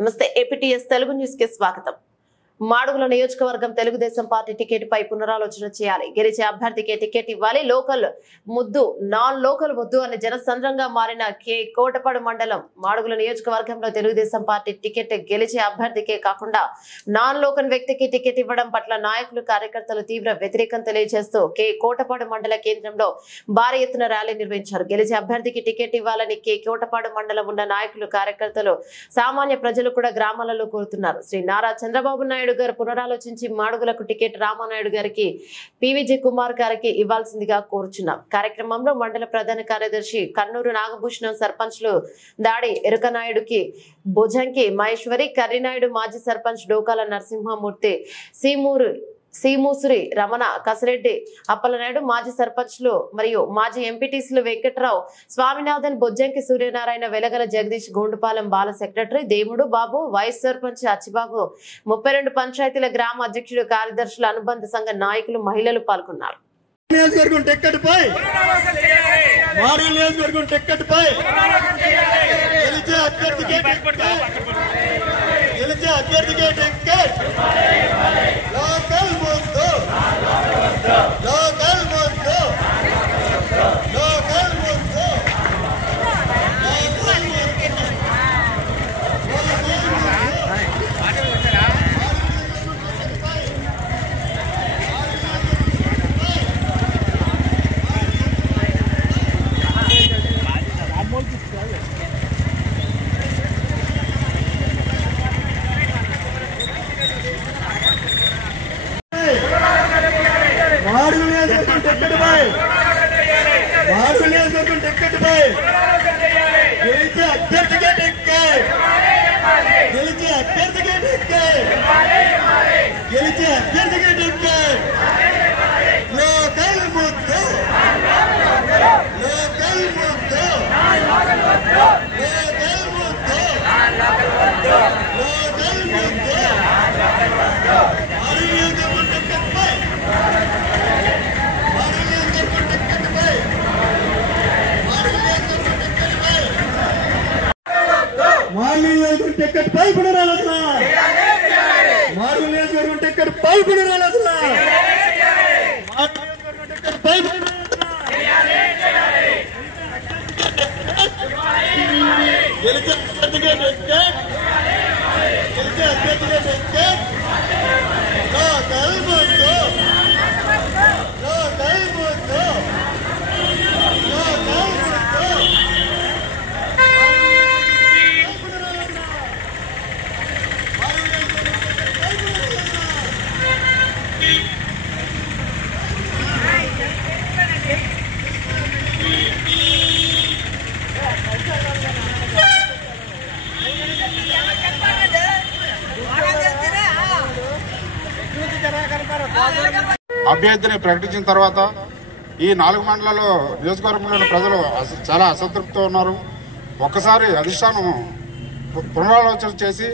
నమస్తే APTS Telugu news కి స్వాగతం. మాడుగుల నియోజకవర్గం తెలుగుదేశం పార్టీ టికెట్ పై పునరాలోచన చేయాలి. గెలిచే అభ్యర్థికి టికెట్ ఇవ్వాలి. లోకల్ ముద్దు నాన్ లోకల్ ముద్దు అని జనసంద్రంగా మారిన కోటపాడు మండలం మాడుగుల నియోజకవర్గంలో తెలుగుదేశం పార్టీ టికెట్ గెలిచే అభ్యర్థికే కాకుండా నాన్ లోకల్ వ్యక్తికి టికెట్ ఇవ్వడం పట్ల నాయకులు కార్యకర్తలు తీవ్ర వ్యతిరేకం తెలియజేస్తూ కోటపాడు మండల కేంద్రంలో భారీ ఎత్తున ర్యాలీ నిర్వహించారు. గెలిచే అభ్యర్థికి టికెట్ ఇవ్వాలని కోటపాడు మండలం ఉన్న నాయకులు కార్యకర్తలు సామాన్య ప్రజలు కూడా గ్రామాలలో కోరుతున్నారు. శ్రీ నారా చంద్రబాబు నాయుడు గారు పునరాలోచించి మాడుగులకు టికెట్ రామానాయుడు గారికి పివిజి కుమార్ గారికి ఇవ్వాల్సిందిగా కోరుచున్నాం. కార్యక్రమంలో మండల ప్రధాన కార్యదర్శి కన్నూరు నాగభూషణం, సర్పంచ్లు దాడి ఎరుకనాయుడుకి, భుజంకి మహేశ్వరి, కర్రినాయుడు, మాజీ సర్పంచ్ డోకాల నరసింహమూర్తి, సీమూసురి రమణ, కసిరెడ్డి అప్పలనాయుడు, మాజీ సర్పంచ్లు మరియు మాజీ ఎంపీటీసీలు వెంకట్రావు, స్వామినాథన్, బొజ్జంకి సూర్యనారాయణ, వెలగల జగదీష్, గోండుపాలెం బాల, సెక్రటరీ దేముడు బాబు, వైస్ సర్పంచ్ అచ్చిబాబు, 32 పంచాయతీల గ్రామ అధ్యక్షుడు, కార్యదర్శులు, అనుబంధ సంఘ నాయకులు, మహిళలు పాల్గొన్నారు. అభ్యర్థిని ప్రకటించిన తర్వాత ఈ 4 మండలాల్లో నియోజకవర్గంలోని ప్రజలు చాలా అసంతృప్తితో ఉన్నారు. ఒక్కసారి అధిష్టానం పునరాలోచన చేసి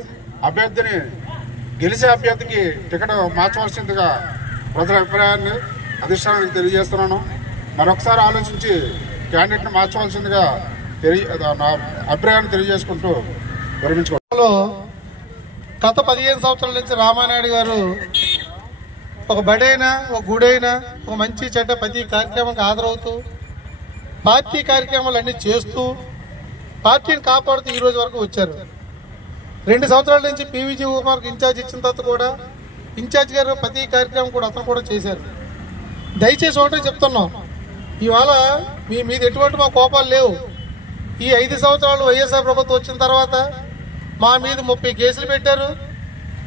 గెలిచే అభ్యర్థికి టికెట్ మార్చవలసిందిగా ప్రజల అభిప్రాయాన్ని అధిష్టానానికి తెలియజేస్తున్నాను. మరొకసారి ఆలోచించి క్యాండిడేట్ని మార్చవలసిందిగా నా అభిప్రాయాన్ని తెలియజేసుకుంటూ విరమించుకుంటాను. గత 15 సంవత్సరాల నుంచి రామానాయుడు గారు ఒక బడైనా, ఒక గుడైనా, ఒక మంచి చెడ్డ ప్రతి కార్యక్రమానికి హాజరవుతూ పార్టీ కార్యక్రమాలు అన్నీ చేస్తూ పార్టీని కాపాడుతూ ఈ రోజు వరకు వచ్చారు. 2 సంవత్సరాల నుంచి పివిజి కుమార్కి ఇన్ఛార్జ్ ఇచ్చిన తర్వాత కూడా ఇన్ఛార్జ్ గారు ప్రతి కార్యక్రమం కూడా అతను కూడా చేశారు. దయచేసి ఒకటే చెప్తున్నాం, ఇవాళ మీ మీద ఎటువంటి మా కోపాలు లేవు. ఈ 5 సంవత్సరాలు వైఎస్ఆర్ ప్రభుత్వం వచ్చిన తర్వాత మా మీద 30 కేసులు పెట్టారు.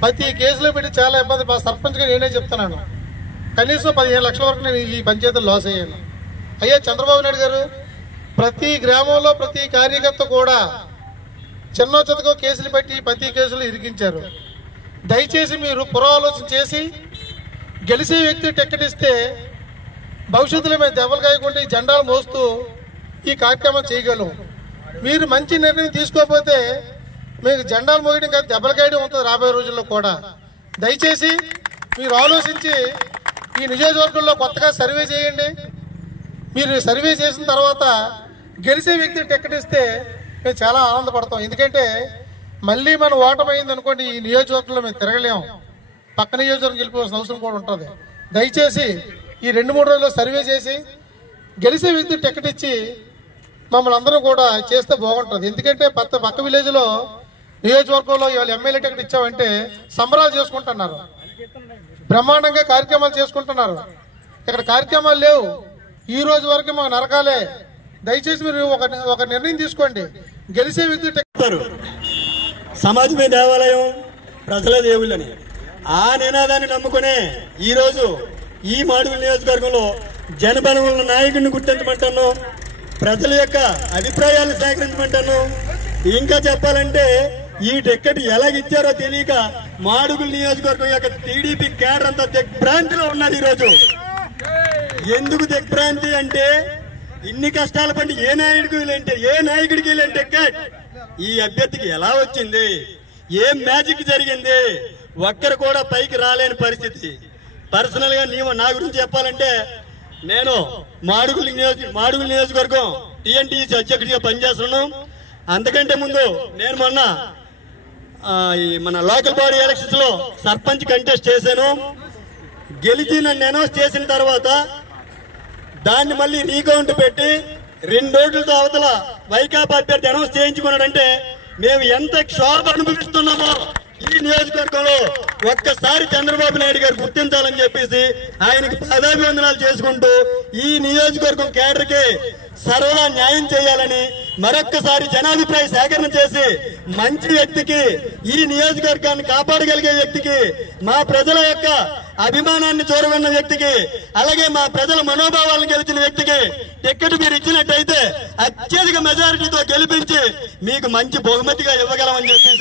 ప్రతి కేసులో పెట్టి చాలా ఇబ్బంది. మా సర్పంచ్గా నేనే చెప్తున్నాను, కనీసం 15 లక్షల వరకు నేను ఈ పంచాయతీలు లాస్ అయ్యాను. అయ్యా చంద్రబాబు నాయుడు గారు ప్రతి గ్రామంలో ప్రతి కార్యకర్త కూడా చిన్న చితకో కేసులు పెట్టి ప్రతి కేసులు ఇరికించారు. దయచేసి మీరు పునరాలోచన చేసి గెలిచే వ్యక్తి టికెట్ ఇస్తే భవిష్యత్తులో మేము దెబ్బలు కాయకుండా ఈ జెండాలు మోస్తూ ఈ కార్యక్రమం చేయగలం. మీరు మంచి నిర్ణయం తీసుకోకపోతే మీకు జెండాలు మోయడం కాదు, దెబ్బలు కాయడం ఉంటుంది రాబోయే రోజుల్లో కూడా. దయచేసి మీరు ఆలోచించి ఈ నియోజకవర్గంలో కొత్తగా సర్వే చేయండి. మీరు సర్వే చేసిన తర్వాత గెలిచే వ్యక్తి టికెట్ ఇస్తే మేము చాలా ఆనందపడతాం. ఎందుకంటే మళ్ళీ మనం ఓటమైంది అనుకోండి ఈ నియోజకవర్గంలో మేము తిరగలేము, పక్క నియోజకవర్గం గెలిపోవాల్సిన అవసరం కూడా ఉంటుంది. దయచేసి ఈ 2-3 రోజుల్లో సర్వే చేసి గెలిచే వ్యక్తి టికెట్ ఇచ్చి మమ్మల్ని అందరూ కూడా చేస్తే బాగుంటుంది. ఎందుకంటే పక్క విలేజ్లో నియోజకవర్గంలో ఇవాళ ఎమ్మెల్యే టికెట్ ఇచ్చామంటే సంబరాలు చేసుకుంటున్నారు, బ్రహ్మాండంగా కార్యక్రమాలు చేసుకుంటున్నారు. ఇక్కడ కార్యక్రమాలు లేవు, ఈ రోజు వరకు మాకు నరకాలే. దయచేసి మీరు ఒక నిర్ణయం తీసుకోండి, గెలిచే వ్యక్తి టికెట్. సమాజమే దేవాలయం, ప్రజలే దేవుళ్ళని ఆ నినాదాన్ని నమ్ముకునే ఈరోజు ఈ మాడుగుల నియోజకవర్గంలో జనబలం ఉన్న నాయకుడిని గుర్తించమంటాను, ప్రజల యొక్క అభిప్రాయాలను సేకరించమంటాను. ఇంకా చెప్పాలంటే ఈ టికెట్ ఎలాగిచ్చారో తెలియక మాడుగుల నియోజకవర్గం యొక్క టీడీపీ క్యాడర్ అంతా దిగ్భ్రాంతిలో ఉన్నది ఈరోజు. ఎందుకు దిగ్భ్రాంతి అంటే ఇన్ని కష్టాలు పడి ఏ నాయకుడికి లేని టికెట్ ఈ అభ్యర్థికి ఎలా వచ్చింది, ఏం మ్యాజిక్ జరిగింది, ఒక్కరు కూడా పైకి రాలేని పరిస్థితి. పర్సనల్ గా నా గురించి చెప్పాలంటే నేను మాడుగుల నియోజకవర్గం టీఎన్టీసీ అధ్యక్షుడిగా పనిచేస్తున్నాను. అంతకంటే ముందు నేను మొన్న మన లోకల్ బాడీ ఎలక్షన్స్ లో సర్పంచ్ కంటెస్ట్ చేశాను. గెలిచి నన్ను అనౌన్స్ చేసిన తర్వాత దాన్ని మళ్ళీ రీకౌంట్ పెట్టి 2 రోజులతో అవతల వైకాపా అభ్యర్థి అనౌన్స్ చేయించుకున్నాడంటే మేము ఎంత క్షోభ అనుభవిస్తున్నామో ఈ నియోజకవర్గంలో ఒక్కసారి చంద్రబాబు నాయుడు గారు గుర్తించాలని చెప్పేసి ఆయనకి పదాభివందనాలు చేసుకుంటూ ఈ నియోజకవర్గం కేడర్కి సర్వదా న్యాయం చేయాలని మరొక్కసారి జనాభిప్రాయ సేకరణ చేసి మంచి వ్యక్తికి, ఈ నియోజకవర్గాన్ని కాపాడగలిగే వ్యక్తికి, మా ప్రజల యొక్క అభిమానాన్ని చూరగొన్న వ్యక్తికి, అలాగే మా ప్రజల మనోభావాలను గెలిచిన వ్యక్తికి టికెట్ మీరు ఇచ్చినట్టయితే అత్యధిక మెజారిటీతో గెలిపించి మీకు మంచి బహుమతిగా ఇవ్వగలమని చెప్పి